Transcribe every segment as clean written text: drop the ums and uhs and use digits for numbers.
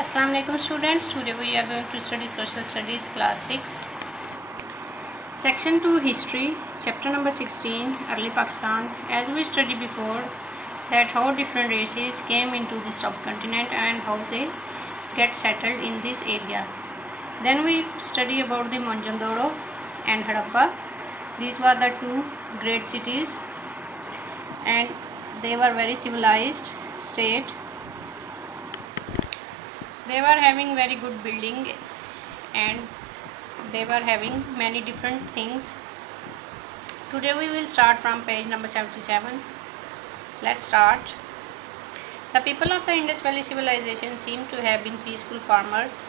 Assalamu alaikum students. Today we are going to study social studies class 6 section 2 history chapter number 16 early Pakistan. As we studied before that how different races came into the subcontinent and how they get settled in this area. Then we study about the Mohenjo-daro and Harappa. These were the two great cities and they were very civilized state. They were having very good building and they were having many different things. Today we will start from page number 77. Let's start. The people of the Indus Valley civilization seem to have been peaceful farmers.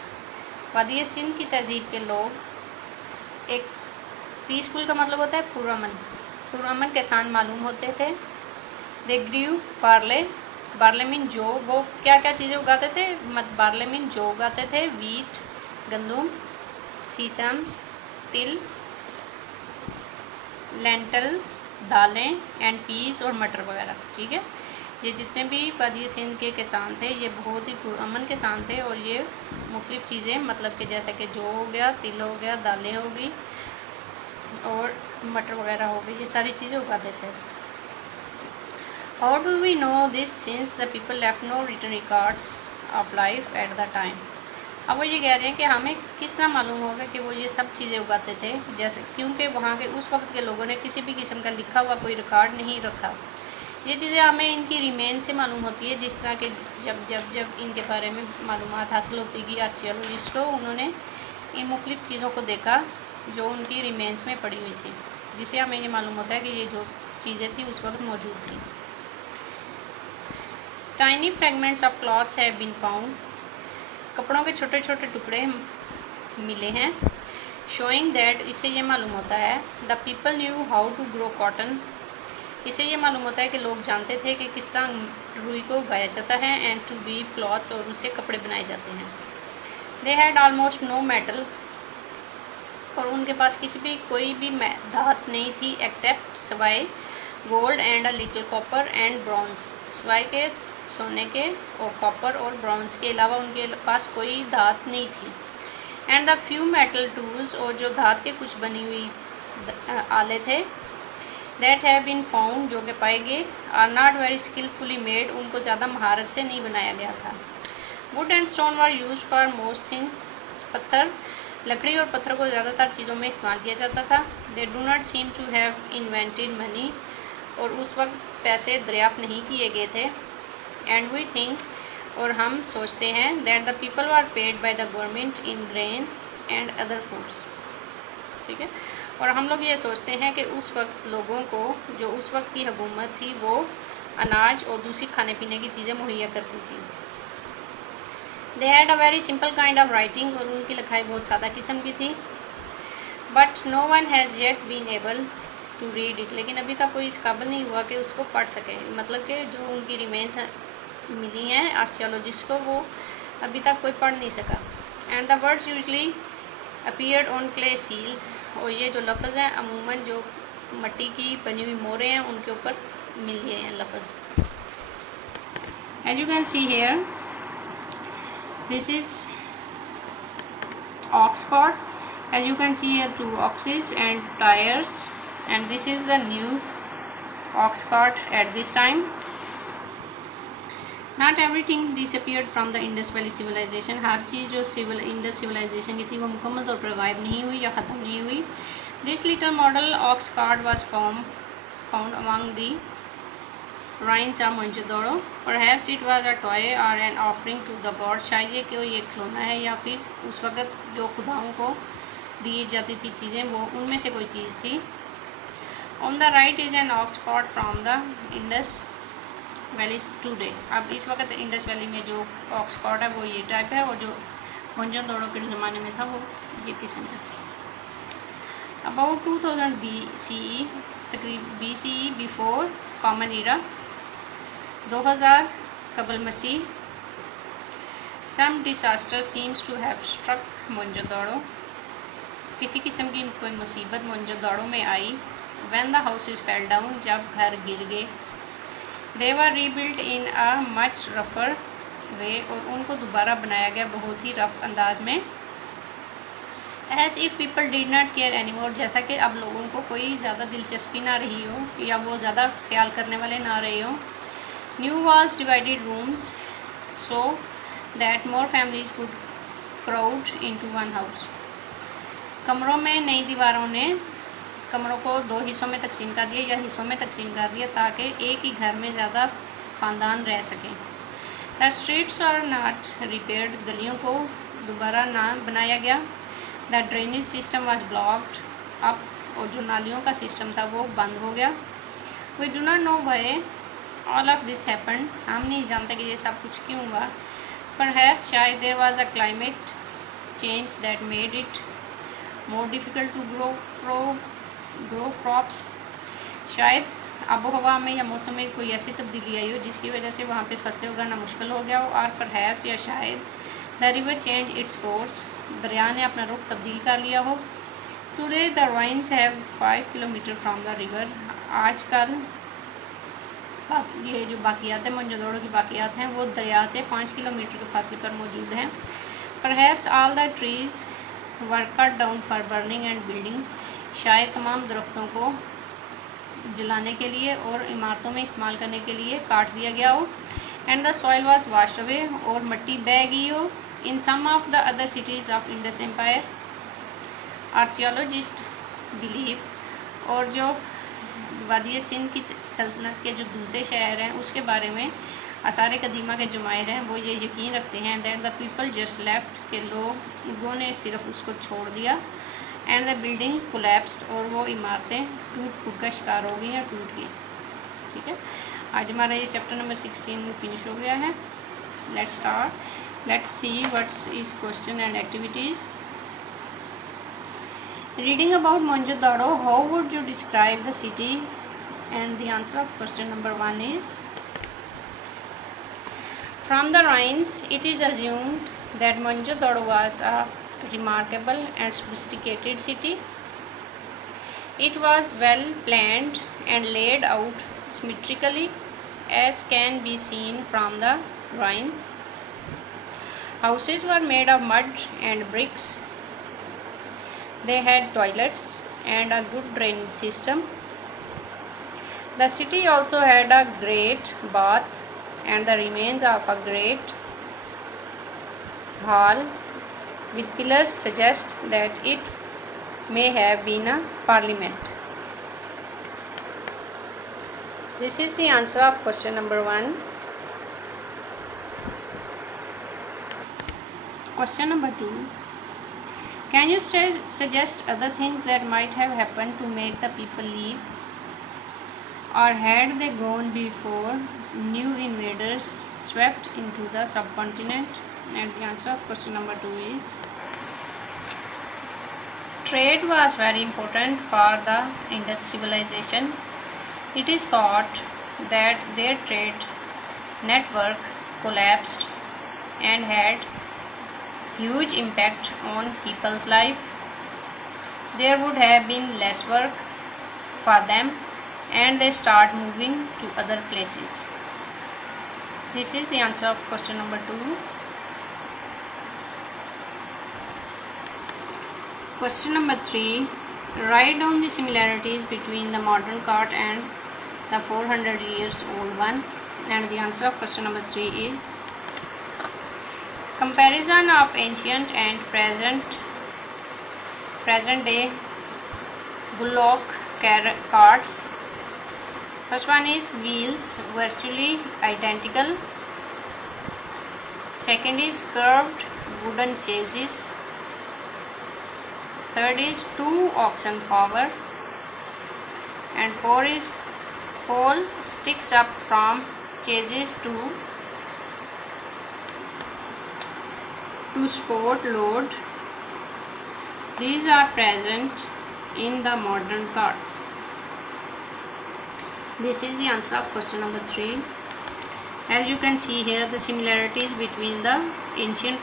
वादी सिंध की तहजीब के लोग एक पीसफुल का मतलब होता है पुरअमन किसान मालूम होते थे. दे ग्रीव बार्ले मीन जो, वो क्या क्या चीज़ें उगाते थे. बार्ले मीन जो उगाते थे, वीट गंदुम, सीसम्स तिल, लेंटल्स दालें, एंड पीस और मटर वगैरह. ठीक है, ये जितने भी वादी सिंध के किसान थे ये बहुत ही पुरअमन किसान थे और ये मुख्तलिफ़ चीज़ें मतलब कि जैसे कि जो हो गया, तिल हो गया, दालें हो गई और मटर वगैरह हो गई, ये सारी चीज़ें उगाते थे. How do we know this since the people left no written records of life at the time? अब वो ये कह रहे हैं कि हमें किस तरह मालूम होगा कि वो ये सब चीज़ें उगाते थे, जैसे क्योंकि वहाँ के उस वक्त के लोगों ने किसी भी किस्म का लिखा हुआ कोई रिकॉर्ड नहीं रखा. ये चीज़ें हमें इनकी रिमेन से मालूम होती है, जिस तरह के जब इनके बारे में मालूमात हासिल होती गई आर्कियोलॉजिस्ट को, उन्होंने इन मुख्तलिफ़ चीज़ों को देखा जो उनकी रिमेन्स में पड़ी हुई थी, जिससे हमें ये मालूम होता है कि ये जो चीज़ें थी उस वक्त मौजूद थी. Tiny fragments of clothes have been found. कपड़ों के छोटे छोटे टुकड़े मिले हैं. शोइंग दैट, इससे ये मालूम होता है, the people knew how to grow cotton. इससे ये मालूम होता है कि लोग जानते थे कि किस तरह रुई को उगाया जाता है. एंड टू वीव क्लॉथ्स, और उससे कपड़े बनाए जाते हैं. They had almost no metal, और उनके पास कोई भी धात नहीं थी एक्सेप्ट सिवाय gold and a little copper and bronze. सिवाय के सोने के और कॉपर और ब्रॉन्ज के अलावा उनके पास कोई धात नहीं थी. And the few metal tools, और जो धात के कुछ बनी हुई आले थे, दैट हैव बीन फाउंड, जो कि पाए गए, are not very skilfully made, उनको ज़्यादा महारत से नहीं बनाया गया था. Wood and stone were use for most thing. पत्थर, लकड़ी और पत्थर को ज़्यादातर चीज़ों में इस्तेमाल किया जाता था. They do not seem to have invented money, और उस वक्त पैसे दरियाफ्त नहीं किए गए थे. एंड वी थिंक, और हम सोचते हैं, that the people were paid by the government in grain and other foods. ठीक है, और हम लोग ये सोचते हैं कि उस वक्त लोगों को, जो उस वक्त की हुकूमत थी, वो अनाज और दूसरी खाने पीने की चीज़ें मुहैया करती थी. They had a very simple kind of writing, और उनकी लिखाई बहुत सादा किस्म की थी. But no one has yet been able to read it, लेकिन अभी तक कोई इस काबिल नहीं हुआ कि उसको पढ़ सके. मतलब कि जो उनकी रिमेन्स मिली हैं आर्कियोलॉजिस्ट को, वो अभी तक कोई पढ़ नहीं सका. And the words usually appeared on clay seals, और ये जो लफ्ज़ हैं अमूमन जो मट्टी की बनी हुई मोहरें हैं उनके ऊपर मिल गए हैं लफ्ज़. As you can see here, this is ox cart. As you can see here, two oxes and tires, and this is the new ox cart at this time. Not everything disappeared from the Indus Valley civilization. हर चीज़ जो Indus civilisation की थी वो मुकम्मल तौर पर गायब नहीं हुई या ख़त्म नहीं हुई. This little model ox cart was found among the ruins of Mohenjo-daro. Perhaps it was a toy or an offering to the god. शायद ये कि ये खिलौना है या फिर उस वक्त जो खुदाओं को दी जाती थी चीज़ें, वो उनमें से कोई चीज़ थी. On the right is an ox cart from the Indus Valley today. अब इस वक्त इंडस वैली में जो ऑक्स कॉर्ट है वो ये टाइप है, और जो मोहनजोदड़ो के ज़माने में था वो ये किस्म है. अबाउट 2000 BCE, तकरीब BCE बिफोर कॉमन ईरा, 2000 कबल मसीह, some disaster seems to have struck Mohenjodaro, किसी किस्म की कोई मुसीबत मोहनजोदड़ो में आई. When the houses fell down, जब घर गिर गए. They were rebuilt in a much rougher वे, और उनको दोबारा बनाया गया बहुत ही रफ अंदाज में। As if people did not care any more, जैसा कि अब लोगों को कोई ज़्यादा दिलचस्पी ना रही हो या वो ज़्यादा ख्याल करने वाले ना रहे हो। New walls divided rooms so that more families would crowd into one house. कमरों में नई दीवारों ने कमरों को 2 हिस्सों में तकसीम कर दिया या हिस्सों में तकसीम कर दिया ताकि एक ही घर में ज़्यादा ख़ानदान रह सकें। The streets are not repaired, गलियों को दोबारा ना बनाया गया। The drainage system was blocked up, और जो नालियों का सिस्टम था वो बंद हो गया। We do not know why all of this happened, हम नहीं जानते कि ये सब कुछ क्यों हुआ। परहैप्स शायद there was a climate change that made it more difficult to grow crops, शायद आबो हवा में या मौसम में कोई ऐसी तब्दीली आई हो जिसकी वजह से वहाँ पे फसलें उगाना मुश्किल हो गया हो। और परहैप्स या शायद the river change its course, दरिया ने अपना रुख तब्दील कर लिया हो। Today the ruins have 5 kilometre from the river, आजकल ये जो बाकियात है, मोहनजोदड़ो की बाकियात हैं, वो दरिया से 5 किलोमीटर के फासले पर मौजूद हैं। Perhaps all the trees were cut down for burning and building, शायद तमाम दरख्तों को जलाने के लिए और इमारतों में इस्तेमाल करने के लिए काट दिया गया हो। And the soil was washed away, और मिट्टी बह गई हो। In some of the other cities of Indus empire archaeologist believe, और जो वादी सिंध की सल्तनत के जो दूसरे शहर हैं उसके बारे में आसार कदीमा के जो माहिर हैं वो ये यकीन रखते हैं that the people just left, के लोगों ने सिर्फ उसको छोड़ दिया। एंड द बिल्डिंग कोलैप्स्ड, और वो इमारतें टूट फूट का शिकार हो गई या टूट गई। ठीक है, आज हमारा ये चैप्टर नंबर 16 फिनिश हो गया है। Let's see what's is question and activities. Reading about Mohenjodaro, how would you describe the city? And the answer of question number 1 is from the Rhines, it is assumed that Mohenjo-daro was a remarkable and sophisticated city. It was well planned and laid out symmetrically, as can be seen from the Rhines. Houses were made of mud and bricks. They had toilets and a good drainage system. The city also had a great bath and the remains of a great hall with pillars suggest that it may have been a parliament. This is the answer of question number 1. Question number 2. Can you suggest other things that might have happened to make the people leave? Or had they gone before new invaders swept into the subcontinent? And the answer of question number 2 is trade was very important for the Indus civilization. It is thought that their trade network collapsed and had huge impact on people's life. There would have been less work for them and they start moving to other places. This is the answer of question number 2. Question number 3. Write down the similarities between the modern cart and the 400 years old one. And the answer of question number 3 is comparison of ancient and present day bullock carts. First one is wheels virtually identical. Second is curved wooden chassis. Third is 2 oxen power. And 4 is pole sticks up from chassis to support load. These are present in the modern carts. This is the answer of question number 3. As you can see here, the similarities between the ancient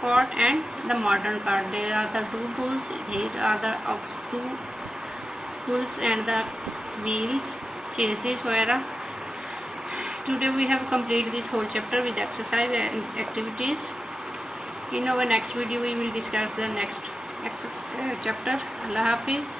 cart and the modern cart. There are the 2 pulls, here are the 2 pulls and the wheels, chassis वगैरह. today we have completed this whole chapter with exercise and activities. In our next video we will discuss the next chapter. Allah Hafiz.